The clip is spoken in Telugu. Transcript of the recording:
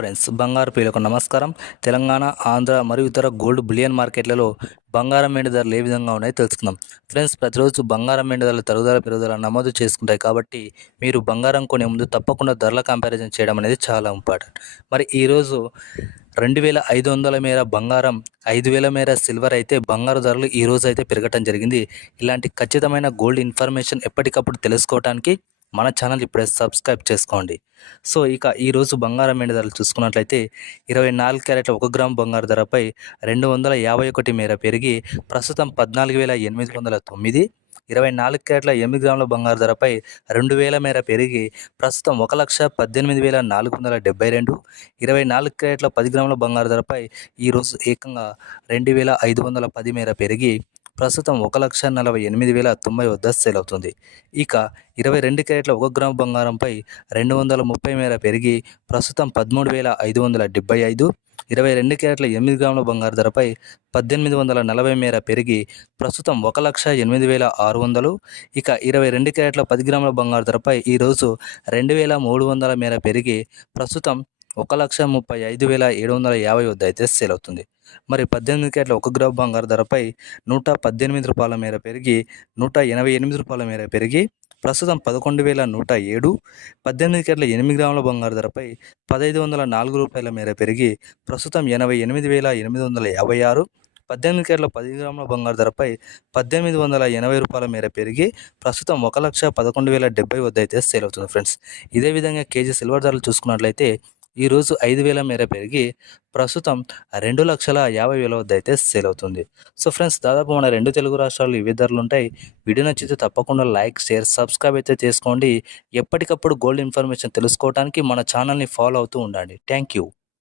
ఫ్రెండ్స్, బంగారు ప్రియులకు నమస్కారం. తెలంగాణ, ఆంధ్ర మరియు ఇతర గోల్డ్ బులియన్ మార్కెట్లలో బంగారం వెండి ధరలు ఏ విధంగా ఉన్నాయో తెలుసుకుందాం. ఫ్రెండ్స్, ప్రతిరోజు బంగారం వెండి ధరలు తరుగుదల పెరుగుదల నమోదు చేసుకుంటాయి. కాబట్టి మీరు బంగారం కొనే ముందు తప్పకుండా ధరల కంపారిజన్ చేయడం అనేది చాలా ఇంపార్టెంట్. మరి ఈరోజు 2500 మేర బంగారం, 5000 మేర సిల్వర్ అయితే బంగారు ధరలు ఈ రోజు అయితే పెరగటం జరిగింది. ఇలాంటి ఖచ్చితమైన గోల్డ్ ఇన్ఫర్మేషన్ ఎప్పటికప్పుడు తెలుసుకోవడానికి మన ఛానల్ ఇప్పుడే సబ్స్క్రైబ్ చేసుకోండి. సో ఇక ఈరోజు బంగారం వెండి ధరలు చూసుకున్నట్లయితే 24 క్యారెట్ల 1 గ్రాము బంగారు ధరపై 251 మేర పెరిగి ప్రస్తుతం 14,809. 24 క్యారెట్ల 8 గ్రాముల బంగారు ధరపై 2,000 మేర పెరిగి ప్రస్తుతం 1,18,472. 24 క్యారెట్ల 10 గ్రాముల బంగారు ధరపై ఈరోజు ఏకంగా 2,510 మేర పెరిగి ప్రస్తుతం 1,48,090 వద్ద సేల్ అవుతుంది. ఇక 22 క్యారెట్ల 1 గ్రాము బంగారంపై 230 మేర పెరిగి ప్రస్తుతం 13,575. 22 క్యారెట్ల 8 గ్రాముల బంగారు ధరపై 1,840 మేర పెరిగి ప్రస్తుతం 1,08,600. ఇక 22 క్యారెట్ల 10 గ్రాముల బంగారు ధరపై ఈరోజు 2,300 మేర పెరిగి ప్రస్తుతం 1,35,750 వద్ద అయితే సేల్ అవుతుంది. మరి 18 క్యారెట్ల 1 గ్రాము బంగారు ధరపై 118 రూపాయల మేర పెరిగి 188 రూపాయల మేర పెరిగి ప్రస్తుతం 11,107. 18 క్యారెట్ల 8 గ్రాముల బంగారు ధరపై 1,504 రూపాయల మేర పెరిగి ప్రస్తుతం 88,856. 18 క్యారెట్ల 10 గ్రాముల బంగారు ధరపై 1,880 రూపాయల మేర పెరిగి ప్రస్తుతం 1,11,070 వద్ద అయితే సేల్ అవుతుంది. ఫ్రెండ్స్, ఇదే విధంగా కేజీ సిల్వర్ ధరలు చూసుకున్నట్లయితే ఈరోజు 5,000 మేర పెరిగి ప్రస్తుతం 2,50,000 వద్ద అయితే సేల్ అవుతుంది. సో ఫ్రెండ్స్, దాదాపు మన 2 తెలుగు రాష్ట్రాల్లో ఇవే ధరలు ఉంటాయి. వీడియో నచ్చితే తప్పకుండా లైక్, షేర్, సబ్స్క్రైబ్ అయితే చేసుకోండి. ఎప్పటికప్పుడు గోల్డ్ ఇన్ఫర్మేషన్ తెలుసుకోవడానికి మన ఛానల్ని ఫాలో అవుతూ ఉండండి. Thank you.